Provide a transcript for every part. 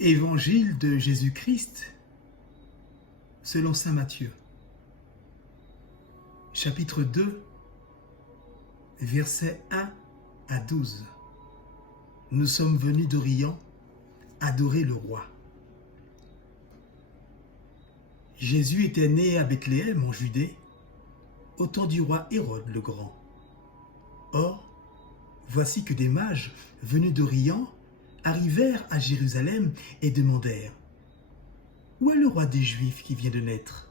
Évangile de Jésus-Christ selon saint Matthieu, chapitre 2, versets 1 à 12. Nous sommes venus d'Orient adorer le roi. Jésus était né à Bethléem en Judée, au temps du roi Hérode le Grand. Or, voici que des mages venus d'Orient arrivèrent à Jérusalem et demandèrent : « Où est le roi des Juifs qui vient de naître ?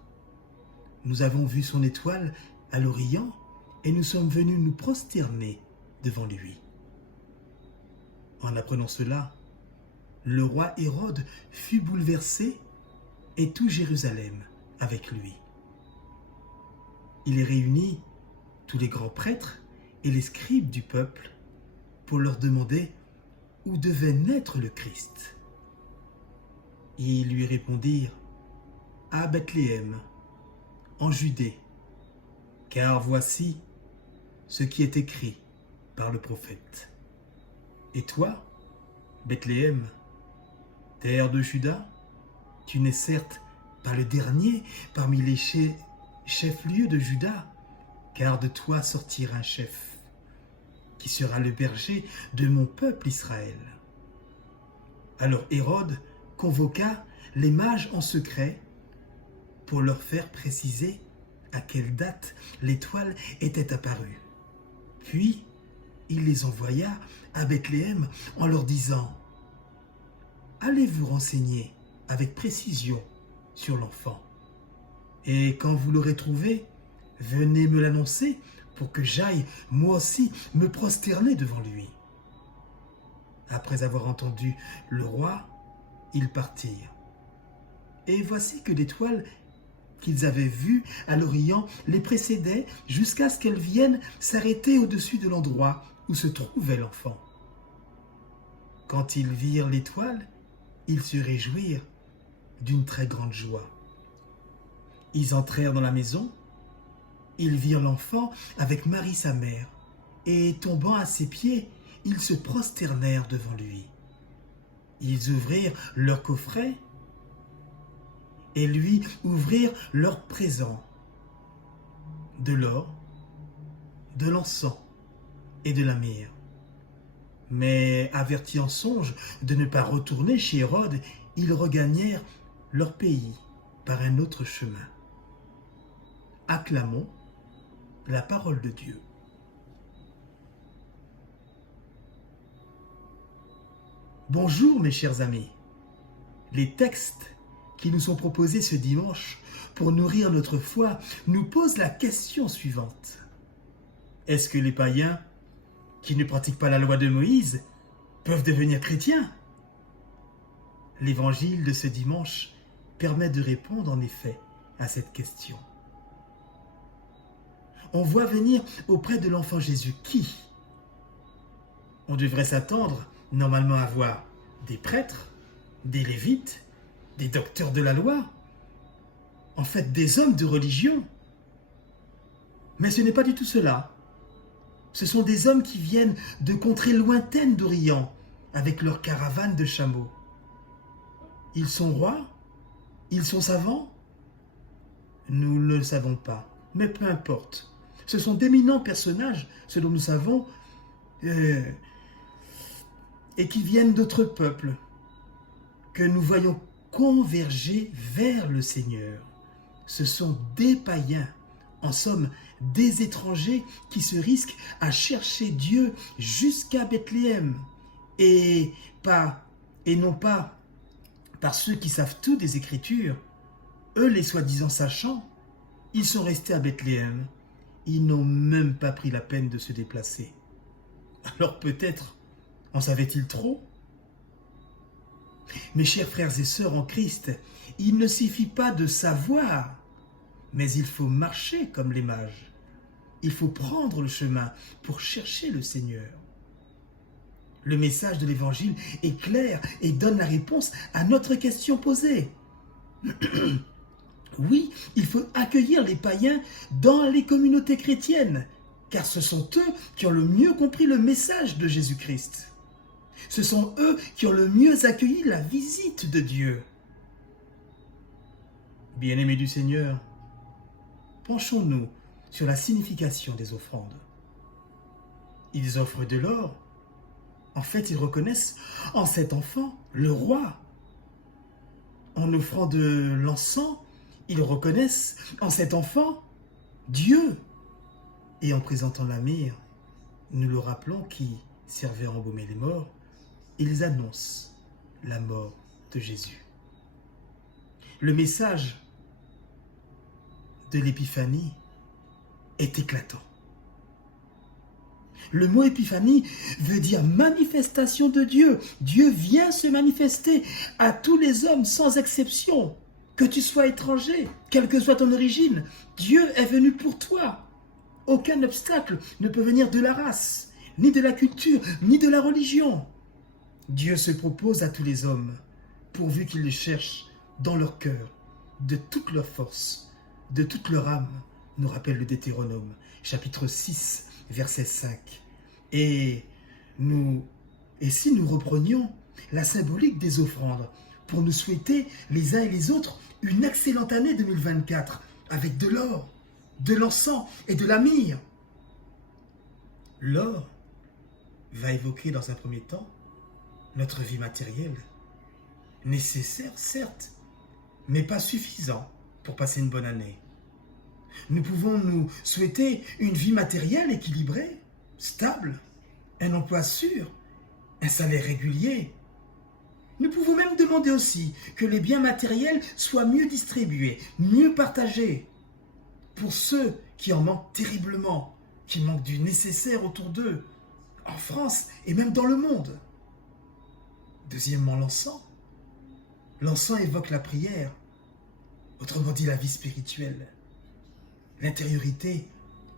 Nous avons vu son étoile à l'Orient et nous sommes venus nous prosterner devant lui. » En apprenant cela, le roi Hérode fut bouleversé et tout Jérusalem avec lui. Il réunit tous les grands prêtres et les scribes du peuple pour leur demander où devait naître le Christ. Ils lui répondirent : « À Bethléem, en Judée, car voici ce qui est écrit par le prophète. Et toi, Bethléem, terre de Juda, tu n'es certes pas le dernier parmi les chefs-lieux de Juda, car de toi sortira un chef, qui sera le berger de mon peuple Israël. » Alors Hérode convoqua les mages en secret pour leur faire préciser à quelle date l'étoile était apparue. Puis il les envoya à Bethléem en leur disant : « Allez vous renseigner avec précision sur l'enfant. Et quand vous l'aurez trouvé, venez me l'annoncer pour que j'aille moi aussi me prosterner devant lui. » Après avoir entendu le roi, ils partirent. Et voici que l'étoile qu'ils avaient vue à l'Orient les précédait jusqu'à ce qu'elle vienne s'arrêter au-dessus de l'endroit où se trouvait l'enfant. Quand ils virent l'étoile, ils se réjouirent d'une très grande joie. Ils entrèrent dans la maison. Ils virent l'enfant avec Marie sa mère, et tombant à ses pieds, ils se prosternèrent devant lui. Ils ouvrirent leur coffret et lui ouvrirent leurs présents, de l'or, de l'encens et de la myrrhe. Mais avertis en songe de ne pas retourner chez Hérode, ils regagnèrent leur pays par un autre chemin. Acclamons la parole de Dieu. Bonjour mes chers amis. Les textes qui nous sont proposés ce dimanche pour nourrir notre foi nous posent la question suivante. Est-ce que les païens qui ne pratiquent pas la loi de Moïse peuvent devenir chrétiens ? L'évangile de ce dimanche permet de répondre en effet à cette question. On voit venir auprès de l'enfant Jésus qui ? On devrait s'attendre normalement à voir des prêtres, des lévites, des docteurs de la loi, en fait des hommes de religion. Mais ce n'est pas du tout cela. Ce sont des hommes qui viennent de contrées lointaines d'Orient avec leurs caravanes de chameaux. Ils sont rois ? Ils sont savants ? Nous ne le savons pas, mais peu importe. Ce sont d'éminents personnages, ce dont nous savons, et qui viennent d'autres peuples, que nous voyons converger vers le Seigneur. Ce sont des païens, en somme, des étrangers qui se risquent à chercher Dieu jusqu'à Bethléem, et non pas par ceux qui savent tout des Écritures. Eux, les soi-disant sachants, ils sont restés à Bethléem. Ils n'ont même pas pris la peine de se déplacer. Alors peut-être en savait-il trop ? Mes chers frères et sœurs en Christ, il ne suffit pas de savoir, mais il faut marcher comme les mages. Il faut prendre le chemin pour chercher le Seigneur. Le message de l'Évangile est clair et donne la réponse à notre question posée. Oui, il faut accueillir les païens dans les communautés chrétiennes, car ce sont eux qui ont le mieux compris le message de Jésus-Christ. Ce sont eux qui ont le mieux accueilli la visite de Dieu. Bien-aimés du Seigneur, penchons-nous sur la signification des offrandes. Ils offrent de l'or. En fait, ils reconnaissent en cet enfant le roi. En offrant de l'encens, ils reconnaissent en cet enfant Dieu. Et en présentant la myrrhe, nous le rappelons qui servait à embaumer les morts, ils annoncent la mort de Jésus. Le message de l'épiphanie est éclatant. Le mot épiphanie veut dire manifestation de Dieu. Dieu vient se manifester à tous les hommes sans exception. Que tu sois étranger, quelle que soit ton origine, Dieu est venu pour toi. Aucun obstacle ne peut venir de la race, ni de la culture, ni de la religion. Dieu se propose à tous les hommes, pourvu qu'ils le cherchent dans leur cœur, de toute leur force, de toute leur âme, nous rappelle le Deutéronome, chapitre 6, verset 5. Et si nous reprenions la symbolique des offrandes pour nous souhaiter les uns et les autres une excellente année 2024 avec de l'or, de l'encens et de la myrrhe. L'or va évoquer dans un premier temps notre vie matérielle, nécessaire certes, mais pas suffisant pour passer une bonne année. Nous pouvons nous souhaiter une vie matérielle équilibrée, stable, un emploi sûr, un salaire régulier. Nous pouvons même demander aussi que les biens matériels soient mieux distribués, mieux partagés. Pour ceux qui en manquent terriblement, qui manquent du nécessaire autour d'eux, en France et même dans le monde. Deuxièmement, l'encens. L'encens évoque la prière, autrement dit la vie spirituelle. L'intériorité,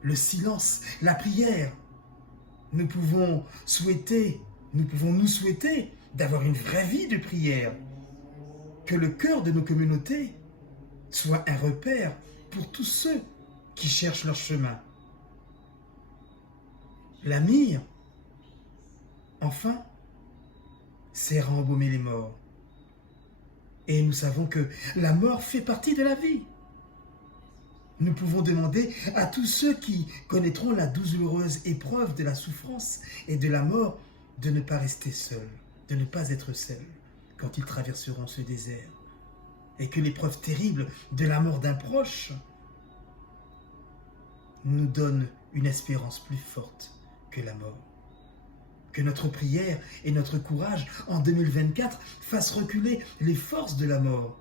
le silence, la prière. Nous pouvons nous souhaiter d'avoir une vraie vie de prière. Que le cœur de nos communautés soit un repère pour tous ceux qui cherchent leur chemin. La myrrhe, enfin, sert à embaumer les morts. Et nous savons que la mort fait partie de la vie. Nous pouvons demander à tous ceux qui connaîtront la douloureuse épreuve de la souffrance et de la mort de ne pas rester seuls, de ne pas être seuls quand ils traverseront ce désert. Et que l'épreuve terrible de la mort d'un proche nous donne une espérance plus forte que la mort. Que notre prière et notre courage en 2024 fassent reculer les forces de la mort,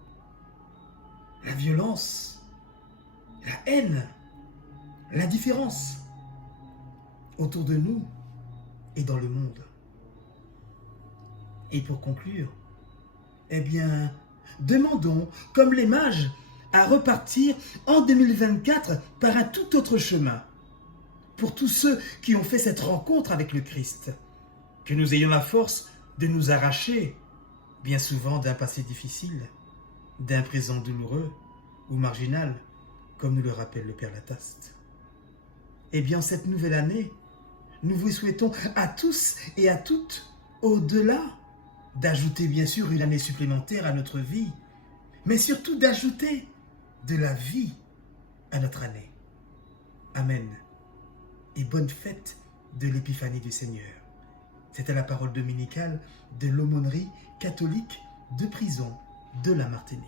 la violence, la haine, l'indifférence autour de nous et dans le monde. Et pour conclure, demandons, comme les mages, à repartir en 2024 par un tout autre chemin. Pour tous ceux qui ont fait cette rencontre avec le Christ, que nous ayons la force de nous arracher, bien souvent d'un passé difficile, d'un présent douloureux ou marginal, comme nous le rappelle le Père Lataste. Cette nouvelle année, nous vous souhaitons à tous et à toutes, au-delà d'ajouter bien sûr une année supplémentaire à notre vie, mais surtout d'ajouter de la vie à notre année. Amen. Et bonne fête de l'épiphanie du Seigneur. C'était la parole dominicale de l'aumônerie catholique de prison de la Martinique.